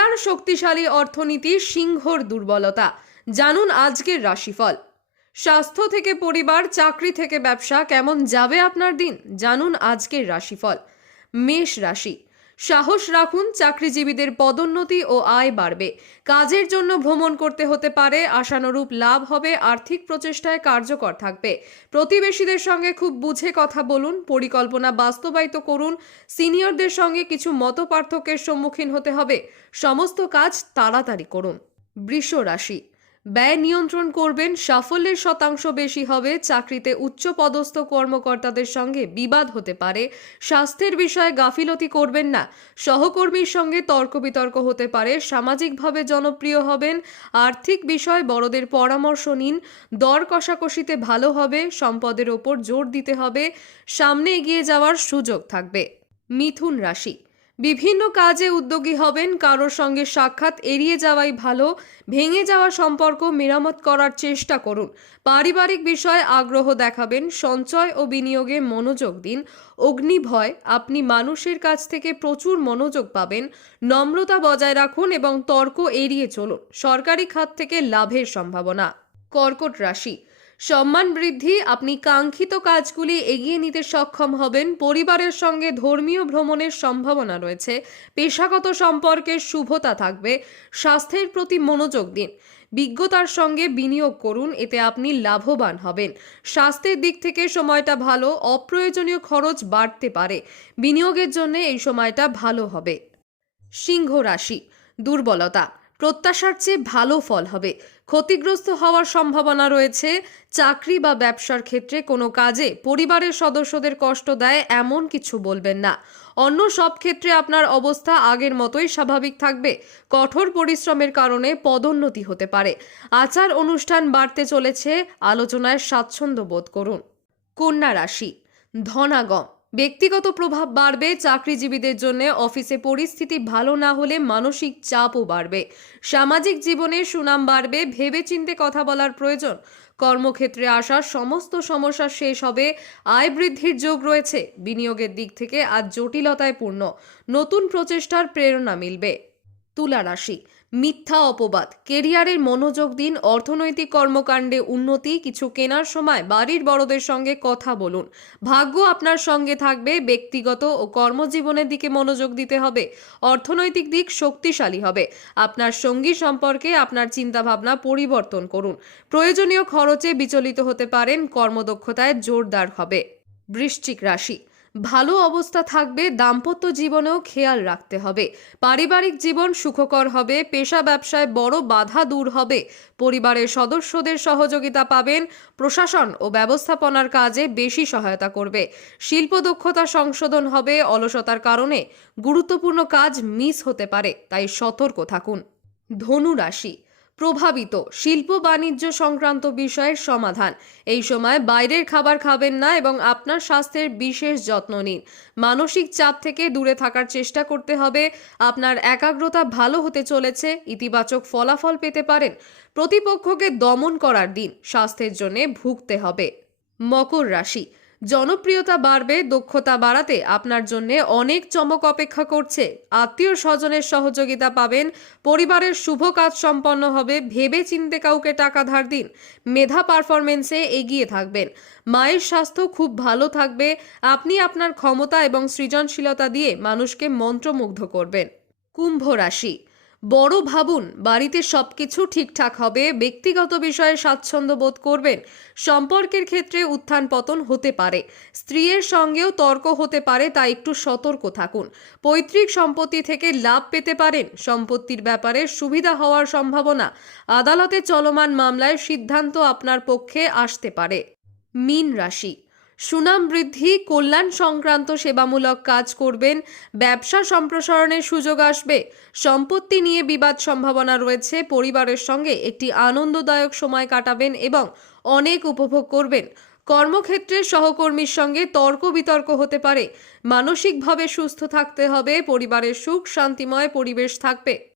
তুলার শক্তিশালী অর্থনীতি সিংহর দুর্বলতা। জানুন আজকের রাশিফল। স্বাস্থ্য থেকে পরিবার, চাকরি থেকে ব্যবসা কেমন যাবে আপনার দিন? জানুন আজকের রাশিফল। মেষ রাশি। সাহস রাখুন, চাকরিজীবীদের পদোন্নতি ও আয় বাড়বে। কাজের জন্য ভ্রমণ করতে হতে পারে, আশানুরূপ লাভ হবে, আর্থিক প্রচেষ্টায় কার্যকর থাকবে। প্রতিবেশীদের সঙ্গে খুব বুঝে কথা বলুন, পরিকল্পনা বাস্তবায়িত করুন, সিনিয়রদের সঙ্গে কিছু মতপার্থক্যের সম্মুখীন হতে হবে। সমস্ত কাজ তাড়াতাড়ি করুন। বৃষ রাশি। ব্যয় নিয়ন্ত্রণ করবেন, সাফল্যের শতাংশ বেশি হবে, চাকরিতে উচ্চ পদস্থ কর্মকর্তাদের সঙ্গে বিবাদ হতে পারে, স্বাস্থ্যের বিষয়ে গাফিলতি করবেন না, সহকর্মীর সঙ্গে তর্ক বিতর্ক হতে পারে, সামাজিকভাবে জনপ্রিয় হবেন, আর্থিক বিষয় বড়দের পরামর্শ নিন, দর কষাকষিতে ভালো হবে, সম্পদের ওপর জোর দিতে হবে, সামনে এগিয়ে যাওয়ার সুযোগ থাকবে। মিথুন রাশি বিভিন্ন কাজে উদ্যোগী হবেন, কারোর সঙ্গে সাক্ষাৎ এড়িয়ে যাওয়াই ভালো। ভেঙে যাওয়া সম্পর্ক মেরামত করার চেষ্টা করুন। পারিবারিক বিষয়ে আগ্রহ দেখাবেন, সঞ্চয় ও বিনিয়োগে মনোযোগ দিন। অগ্নিভয়, আপনি মানুষের কাছ থেকে প্রচুর মনোযোগ পাবেন। নম্রতা বজায় রাখুন এবং তর্ক এড়িয়ে চলুন। সরকারি খাত থেকে লাভের সম্ভাবনা। কর্কট রাশি সম্মান বৃদ্ধি, আপনি কাঙ্ক্ষিত কাজগুলি এগিয়ে নিতে সক্ষম হবেন। পরিবারের সঙ্গে ধর্মীয় ভ্রমণের সম্ভাবনা রয়েছে। পেশাগত সম্পর্কের শুভতা থাকবে। স্বাস্থ্যের প্রতি মনোযোগ দিন। বিজ্ঞতার সঙ্গে বিনিয়োগ করুন, এতে আপনি লাভবান হবেন। স্বাস্থ্যের দিক থেকে সময়টা ভালো, অপ্রয়োজনীয় খরচ বাড়তে পারে। বিনিয়োগের জন্য এই সময়টা ভালো হবে। সিংহ রাশি, দুর্বলতা। প্রত্যাশার চেয়ে ভালো ফল হবে। ক্ষতিগ্রস্ত হওয়ার সম্ভাবনা রয়েছে। চাকরি বা ব্যবসার ক্ষেত্রে কোনো কাজে পরিবারের সদস্যদের কষ্ট দেয় এমন কিছু বলবেন না। অন্য সব ক্ষেত্রে আপনার অবস্থা আগের মতোই স্বাভাবিক থাকবে। কঠোর পরিশ্রমের কারণে পদোন্নতি হতে পারে। আচার অনুষ্ঠান বাড়তে চলেছে। আলোচনায় স্বাচ্ছন্দ্য বোধ করুন। কন্যা রাশি, ধনাগম। ব্যক্তিগত প্রভাব বাড়বে, চাকরিজীবীদের জন্য অফিসে পরিস্থিতি ভালো না হলে মানসিক চাপও বাড়বে। সামাজিক জীবনে সুনাম বাড়বে, ভেবেচিন্তে কথা বলার প্রয়োজন। কর্মক্ষেত্রে আসা সমস্ত সমস্যা শেষ হবে, আয় বৃদ্ধির যোগ রয়েছে। বিনিয়োগের দিক থেকে আজ জটিলতায় পূর্ণ। নতুন প্রচেষ্টার প্রেরণা মিলবে। তুলা রাশি। মিথ্যা অপবাদ। কেরিয়ারের মনোযোগ দিন, অর্থনৈতিক কর্মকাণ্ডে উন্নতি, কিছু কেনার সময় বাড়ির বড়দের সঙ্গে কথা বলুন। ভাগ্য আপনার সঙ্গে থাকবে, ব্যক্তিগত ও কর্মজীবনের দিকে মনোযোগ দিতে হবে। অর্থনৈতিক দিক শক্তিশালী হবে। আপনার সঙ্গী সম্পর্কে আপনার চিন্তাভাবনা পরিবর্তন করুন। প্রয়োজনীয় খরচে বিচলিত হতে পারেন, কর্মদক্ষতায় জোরদার হবে। বৃশ্চিক রাশি। ভালো অবস্থা থাকবে, দাম্পত্য জীবনেও খেয়াল রাখতে হবে। পারিবারিক জীবন সুখকর হবে, পেশা ব্যবসায় বড় বাধা দূর হবে। পরিবারের সদস্যদের সহযোগিতা পাবেন, প্রশাসন ও ব্যবস্থাপনার কাজে বেশি সহায়তা করবে। শিল্প দক্ষতা সংশোধন হবে, অলসতার কারণে গুরুত্বপূর্ণ কাজ মিস হতে পারে, তাই সতর্ক থাকুন। ধনু রাশি প্রভাবিত শিল্প বাণিজ্য সংক্রান্ত বিষয়ের সমাধান। এই সময় বাইরের খাবার খাবেন না এবং আপনার স্বাস্থ্যের বিশেষ যত্ন নিন। মানসিক চাপ থেকে দূরে থাকার চেষ্টা করতে হবে। আপনার একাগ্রতা ভালো হতে চলেছে, ইতিবাচক ফলাফল পেতে পারেন। প্রতিপক্ষকে দমন করার দিন স্বাস্থ্যের জন্য ভুগতে হবে। মকর রাশি জনপ্রিয়তা বাড়বে, দক্ষতা বাড়াতে আপনার জন্য অনেক চমক অপেক্ষা করছে। আত্মীয় স্বজনের সহযোগিতা পাবেন, পরিবারের শুভ কাজ সম্পন্ন হবে ভেবে চিনতে কাউকে টাকা ধার দিন, মেধা পারফরমেন্সে এগিয়ে থাকবেন। মায়ের স্বাস্থ্য খুব ভালো থাকবে, আপনি আপনার ক্ষমতা এবং সৃজনশীলতা দিয়ে মানুষকে মন্ত্রমুগ্ধ করবেন। কুম্ভ রাশি বড় ভাবুন, বাড়িতে সবকিছু ঠিকঠাক হবে, ব্যক্তিগত বিষয়ে স্বাচ্ছন্দ্য বোধ করবেন, সম্পর্কের ক্ষেত্রে উত্থান পতন হতে পারে, স্ত্রীর সঙ্গেও তর্ক হতে পারে, তাই একটু সতর্ক থাকুন, পৈতৃক সম্পত্তি থেকে লাভ পেতে পারেন, সম্পত্তির ব্যাপারে সুবিধা হওয়ার সম্ভাবনা, আদালতে চলমান মামলায় সিদ্ধান্ত আপনার পক্ষে আসতে পারে। মীন রাশি সুনাম বৃদ্ধি, কল্যাণ সংক্রান্ত সেবামূলক কাজ করবেন, ব্যবসা সম্প্রসারণের সুযোগ আসবে, সম্পত্তি নিয়ে বিবাদ সম্ভাবনা রয়েছে, পরিবারের সঙ্গে একটি আনন্দদায়ক সময় কাটাবেন এবং অনেক উপভোগ করবেন। কর্মক্ষেত্রে সহকর্মীর সঙ্গে তর্ক বিতর্ক হতে পারে, মানসিকভাবে সুস্থ থাকতে হবে, পরিবারের সুখ শান্তিময় পরিবেশ থাকবে।